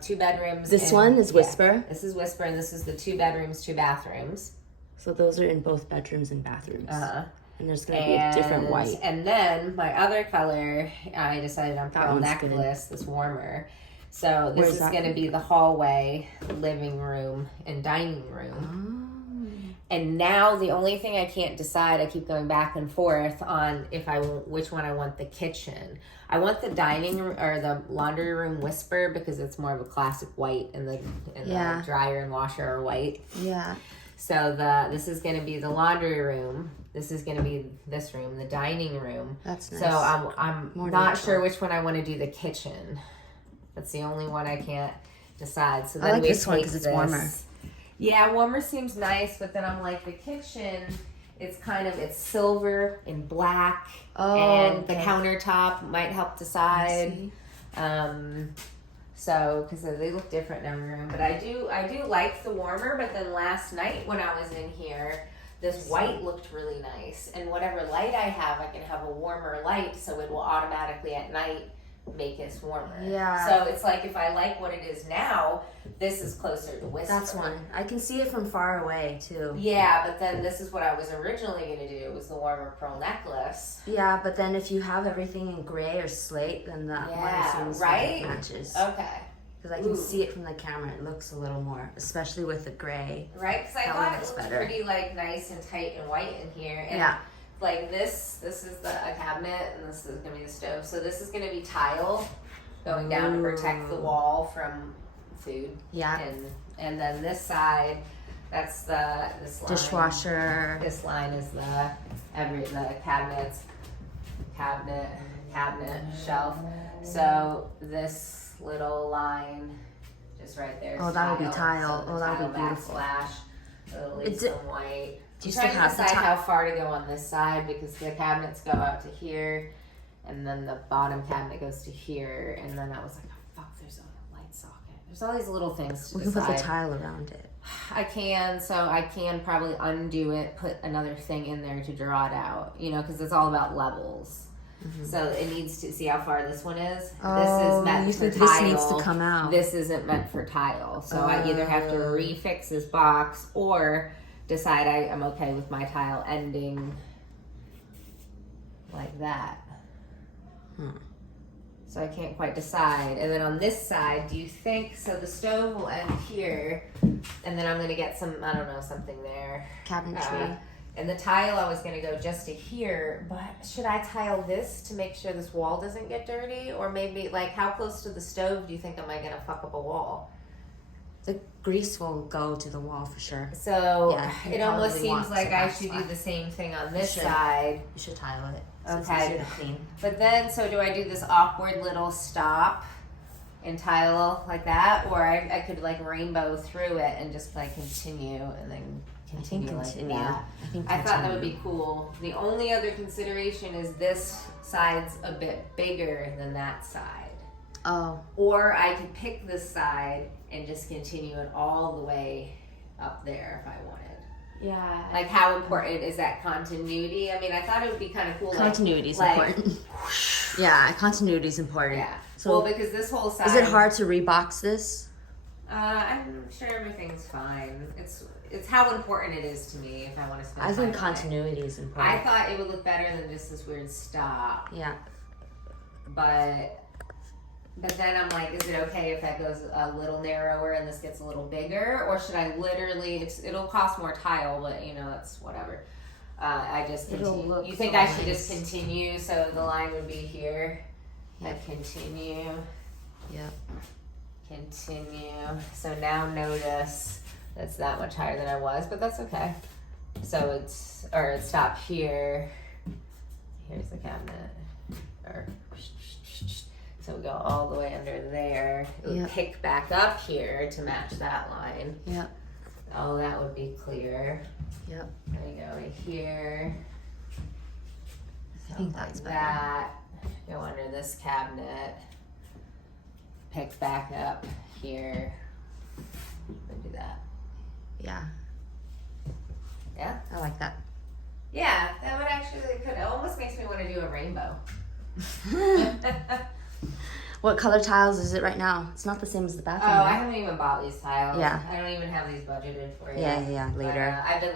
2 bedrooms. This one is Whisper? This is Whisper, and this is the 2 bedrooms, 2 bathrooms. So those are in both bedrooms and bathrooms. Uh-huh. And there's going to be a different white. And then my other color, I decided on pearl necklace, this warmer. So this is going to be the hallway, living room, and dining room. And now the only thing I can't decide, I keep going back and forth on which one I want the kitchen. I want the dining room or the laundry room Whisper because it's more of a classic white, and the dryer and washer are white. Yeah. So this is going to be the laundry room. This is going to be this room, the dining room. That's nice. So I'm not sure which one I want to do the kitchen. That's the only one I can't decide. So then I like this one because it's warmer. Yeah, warmer seems nice, but then I'm like, the kitchen, it's silver and black, and the countertop might help decide. So, because they look different in every room, but I do like the warmer. But then last night when I was in here, this white looked really nice, and whatever light I have, I can have a warmer light, so it will automatically at night make us warmer. Yeah. So it's like, if I like what it is now, this is closer to Whisper. That's one. I can see it from far away too. Yeah, but then this is what I was originally going to do, was the warmer pearl necklace. Yeah, but then if you have everything in gray or slate, then that one seems like it matches. Okay. Because I can see it from the camera. It looks a little more, especially with the gray. Right? Because I thought it looked pretty nice and tight and white in here. And like this is a cabinet, and this is gonna be the stove. So this is gonna be tile going down to protect the wall from food. Yeah. And then this side, that's this line. Dishwasher. This line is the cabinet shelf. So this little line just right there. Oh, that would be tile. So that would be beautiful. It'll leave some white. Do you still have to decide how far to go on this side, because the cabinets go out to here, and then the bottom cabinet goes to here, and then I was like, oh fuck, there's a light socket. There's all these little things to decide. We can put the tile around it. I can probably undo it, put another thing in there to draw it out, because it's all about levels. Mm-hmm. So it needs to see how far this one is. Oh, this is meant for tile. This needs to come out. This isn't meant for tile. So I either have to refix this box or decide I'm okay with my tile ending like that. So I can't quite decide. And then on this side, do you think, so the stove will end here, and then I'm going to get some, I don't know, something there. Cabinetry. And the tile, I was going to go just to here, but should I tile this to make sure this wall doesn't get dirty? Or maybe, how close to the stove do you think am I going to fuck up a wall? The grease will go to the wall for sure. So it almost seems like I should do the same thing on this side. You should tile it. Okay. So it's easier to clean. But then, so do I do this awkward little stop and tile like that? Or I could rainbow through it and just continue and then continue like that. I thought that would be cool. The only other consideration is this side's a bit bigger than that side. Oh. Or I could pick this side and just continue it all the way up there if I wanted. Yeah. How important is that continuity? I mean, I thought it would be kind of cool. Continuity is important. Yeah, continuity is important. Yeah. So, because this whole side. Is it hard to rebox this? I'm sure everything's fine. It's how important it is to me if I want to spend time. I think continuity is important. I thought it would look better than just this weird stop. Yeah. But then I'm like, is it okay if that goes a little narrower and this gets a little bigger? Or should I literally, it'll cost more tile, but that's whatever. I just continue. You think I should just continue so the line would be here? Yep. Continue. Yep. Continue. So now notice that's that much higher than I was, but that's okay. So it stopped here. Here's the cabinet. So we go all the way under there. It would pick back up here to match that line. Yep. Oh, that would be clear. Yep. There you go, right here. I think that's better. That. Go under this cabinet. Pick back up here. Do that. Yeah. Yeah? I like that. Yeah, that would actually, it almost makes me want to do a rainbow. What color tiles is it right now? It's not the same as the bathroom. Oh, right? I haven't even bought these tiles. Yeah. I don't even have these budgeted for you. Yeah, later. But, I've been